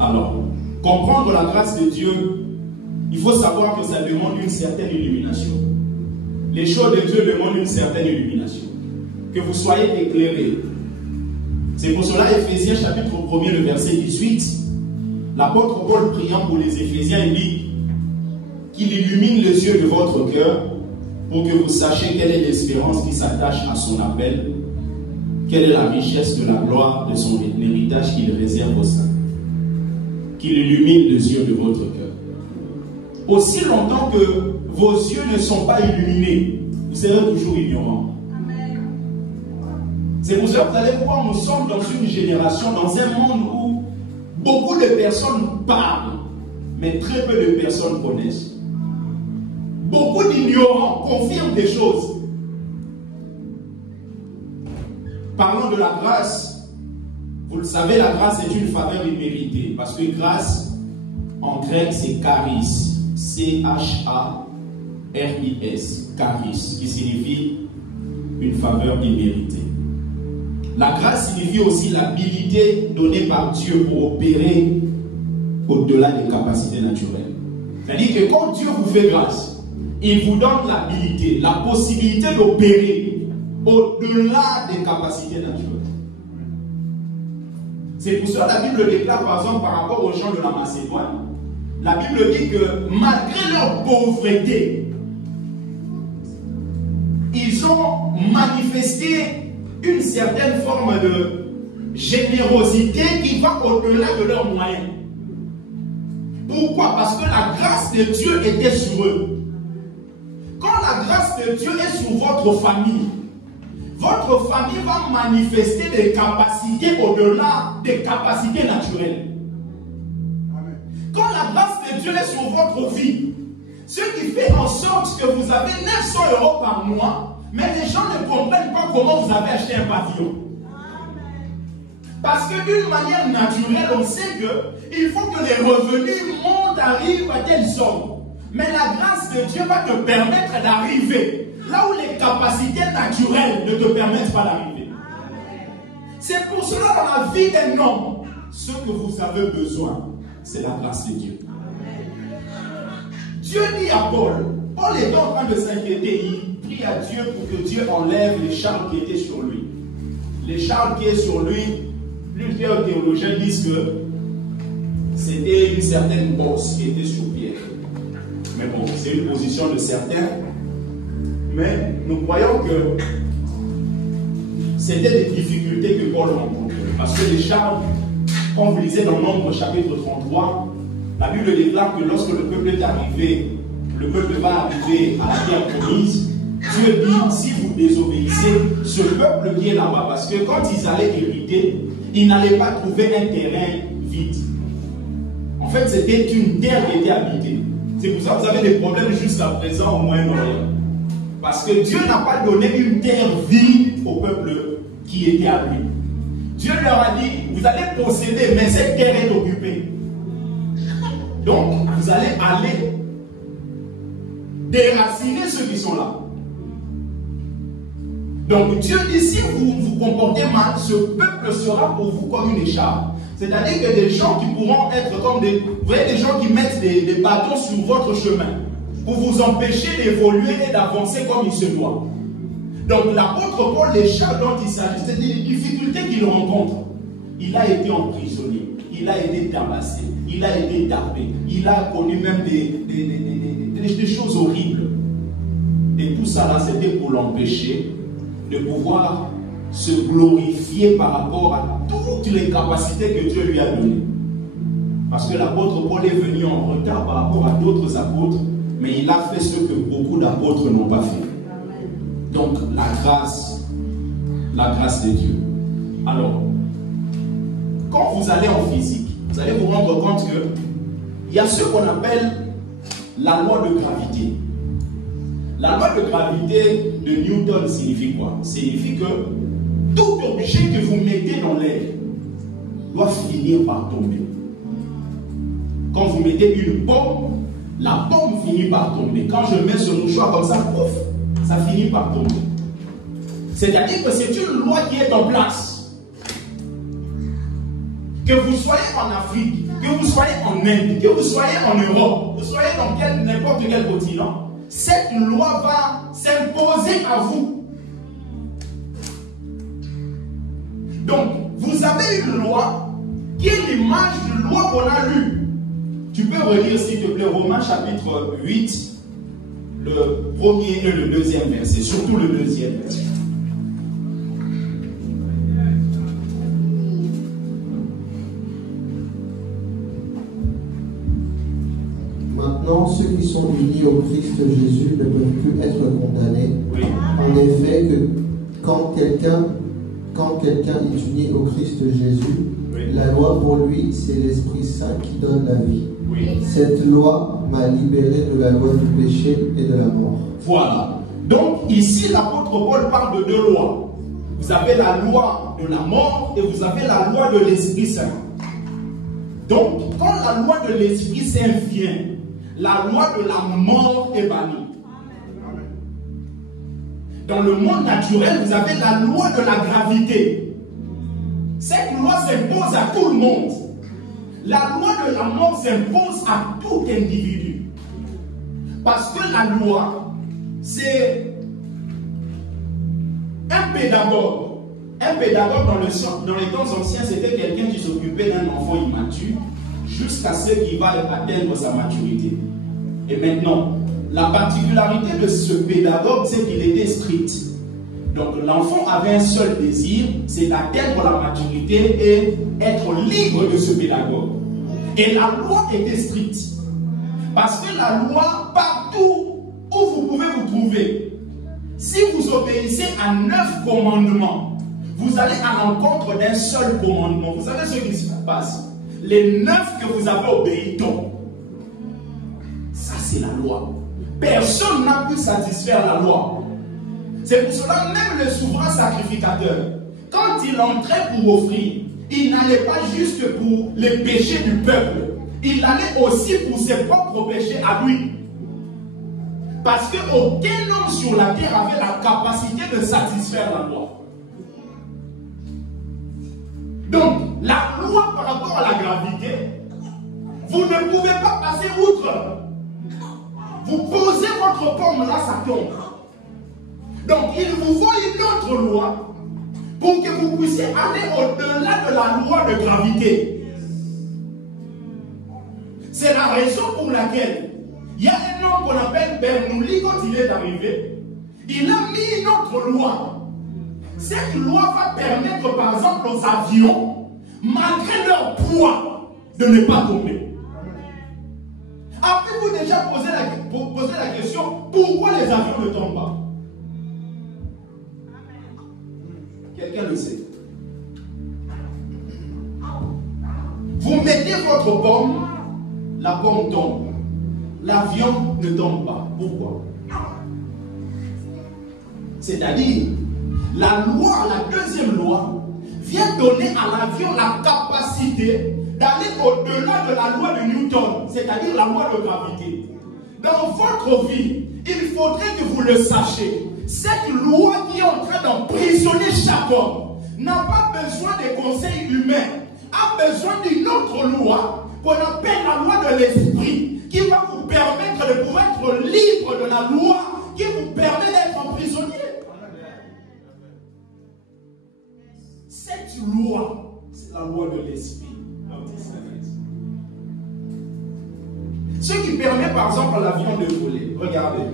Alors, comprendre la grâce de Dieu, il faut savoir que ça demande une certaine illumination. Les choses de Dieu demandent une certaine illumination. Que vous soyez éclairés. C'est pour cela, Éphésiens chapitre 1er, le verset 18, l'apôtre Paul priant pour les Éphésiens, il dit qu'il illumine les yeux de votre cœur pour que vous sachiez quelle est l'espérance qui s'attache à son appel, quelle est la richesse de la gloire de son héritage qu'il réserve aux saints. Qu'il illumine les yeux de votre cœur. Aussi longtemps que vos yeux ne sont pas illuminés, vous serez toujours ignorants. C'est pour ça que vous allez voir, nous sommes dans une génération, dans un monde où beaucoup de personnes parlent, mais très peu de personnes connaissent. Beaucoup d'ignorants confirment des choses. Parlons de la grâce. Vous le savez, la grâce est une faveur imméritée. Parce que grâce, en grec, c'est charis. C-H-A-R-I-S. Charis, qui signifie une faveur imméritée. La grâce signifie aussi l'habilité donnée par Dieu pour opérer au-delà des capacités naturelles. C'est-à-dire que quand Dieu vous fait grâce, il vous donne l'habilité, la possibilité d'opérer au-delà des capacités naturelles. C'est pour cela que la Bible déclare, par exemple, par rapport aux gens de la Macédoine, la Bible dit que malgré leur pauvreté, ils ont manifesté une certaine forme de générosité qui va au-delà de leurs moyens. Pourquoi? Parce que la grâce de Dieu était sur eux. Quand la grâce de Dieu est sur votre famille va manifester des capacités au-delà des capacités naturelles. Amen. Quand la grâce de Dieu est sur votre vie, ce qui fait en sorte que vous avez 900 € par mois, mais les gens ne comprennent pas comment vous avez acheté un pavillon. Parce que d'une manière naturelle, on sait qu'il faut que les revenus montent, arrivent à telle somme. Mais la grâce de Dieu va te permettre d'arriver là où les capacités naturelles ne te permettent pas d'arriver. C'est pour cela dans la vie d'un homme, ce que vous avez besoin, c'est la grâce de Dieu. Dieu dit à Paul est en train de s'inquiéter, il prie à Dieu pour que Dieu enlève les charmes qui étaient sur lui. Les charmes qui étaient sur lui, plusieurs théologiens disent que c'était une certaine bosse qui était sur Pierre. Mais bon, c'est une position de certains. Mais nous croyons que c'était des difficultés que Paul rencontrait. Parce que les charmes, quand vous lisez dans Nombre chapitre 33, la Bible déclare que lorsque le peuple est arrivé, le peuple va arriver à la terre promise, Dieu dit, si vous désobéissez, ce peuple qui est là-bas, parce que quand ils allaient hériter, ils n'allaient pas trouver un terrain vide. En fait, c'était une terre qui était habitée. C'est pour ça que vous avez des problèmes jusqu'à présent au Moyen-Orient. Parce que Dieu n'a pas donné une terre vide au peuple qui était à lui. Dieu leur a dit, vous allez posséder, mais cette terre est occupée. Donc, vous allez aller déraciner ceux qui sont là. Donc, Dieu dit, si vous vous comportez mal, ce peuple sera pour vous comme une écharpe. C'est-à-dire que des gens qui pourront être comme des... Vous voyez des gens qui mettent des bâtons sur votre chemin pour vous empêcher d'évoluer et d'avancer comme il se doit. Donc l'apôtre Paul, les charges dont il s'agit, c'est des difficultés qu'il rencontre. Il a été emprisonné, il a été tabassé, il a été tapé, il a connu même des choses horribles. Et tout ça là, c'était pour l'empêcher de pouvoir se glorifier par rapport à toutes les capacités que Dieu lui a données. Parce que l'apôtre Paul est venu en retard par rapport à d'autres apôtres, mais il a fait ce que beaucoup d'apôtres n'ont pas fait. Donc la grâce de Dieu. Alors, quand vous allez en physique, vous allez vous rendre compte que il y a ce qu'on appelle la loi de gravité. La loi de gravité de Newton signifie quoi? Signifie que tout objet que vous mettez dans l'air doit finir par tomber. Quand vous mettez une pomme, la pomme finit par tomber. Quand je mets ce mouchoir comme ça, pouf, ça finit par tomber. C'est-à-dire que c'est une loi qui est en place. Que vous soyez en Afrique, que vous soyez en Inde, que vous soyez en Europe, vous soyez dans n'importe quel continent, cette loi va s'imposer à vous. Donc, vous avez une loi qui est l'image de loi qu'on a lue. Tu peux relire, s'il te plaît, Romains chapitre 8, le premier et le deuxième verset, surtout le deuxième verset. Maintenant, ceux qui sont unis au Christ Jésus ne peuvent plus être condamnés. Oui. En effet, que quand quelqu'un est uni au Christ Jésus, oui, la loi pour lui, c'est l'Esprit Saint qui donne la vie. Oui. Cette loi m'a libéré de la loi du péché et de la mort. Voilà. Donc ici, l'apôtre Paul parle de deux lois. Vous avez la loi de la mort et vous avez la loi de l'Esprit Saint. Donc, quand la loi de l'Esprit Saint vient, la loi de la mort est bannie. Dans le monde naturel, vous avez la loi de la gravité. Cette loi s'impose à tout le monde. La loi de la mort s'impose à tout individu. Parce que la loi, c'est un pédagogue. Un pédagogue dans les temps anciens, c'était quelqu'un qui s'occupait d'un enfant immature jusqu'à ce qu'il va atteindre sa maturité. Et maintenant, la particularité de ce pédagogue, c'est qu'il était strict. Donc l'enfant avait un seul désir, c'est d'atteindre la maturité et être libre de ce pédagogue. Et la loi était stricte. Parce que la loi, partout où vous pouvez vous trouver, si vous obéissez à 9 commandements, vous allez à l'encontre d'un seul commandement. Vous savez ce qui se passe? Les 9 que vous avez obéis donc. Ça, c'est la loi. Personne n'a pu satisfaire la loi. C'est pour cela même le souverain sacrificateur, quand il entrait pour offrir, il n'allait pas juste pour les péchés du peuple. Il allait aussi pour ses propres péchés à lui. Parce qu'aucun homme sur la terre avait la capacité de satisfaire la loi. Donc, la loi par rapport à la gravité, vous ne pouvez pas passer outre. Vous posez votre pomme là, ça tombe. Donc, il vous faut une autre loi pour que vous puissiez aller au-delà de la loi de gravité. C'est la raison pour laquelle il y a un homme qu'on appelle Bernoulli, quand il est arrivé, il a mis une autre loi. Cette loi va permettre, par exemple, aux avions, malgré leur poids, de ne pas tomber. Avez-vous déjà posé la question, pourquoi les avions ne tombent pas? Quelqu'un le sait. Vous mettez votre pomme, la pomme tombe. L'avion ne tombe pas. Pourquoi? C'est-à-dire, la loi, la deuxième loi, vient donner à l'avion la capacité d'aller au-delà de la loi de Newton, c'est-à-dire la loi de gravité. Dans votre vie, il faudrait que vous le sachiez. Cette loi qui est en train d'emprisonner chaque homme n'a pas besoin des conseils humains, a besoin d'une autre loi qu'on appelle la loi de l'esprit, qui va vous permettre de pouvoir être libre de la loi qui vous permet d'être emprisonné. Cette loi, c'est la loi de l'esprit. Ce qui permet par exemple à l'avion de voler. Regardez.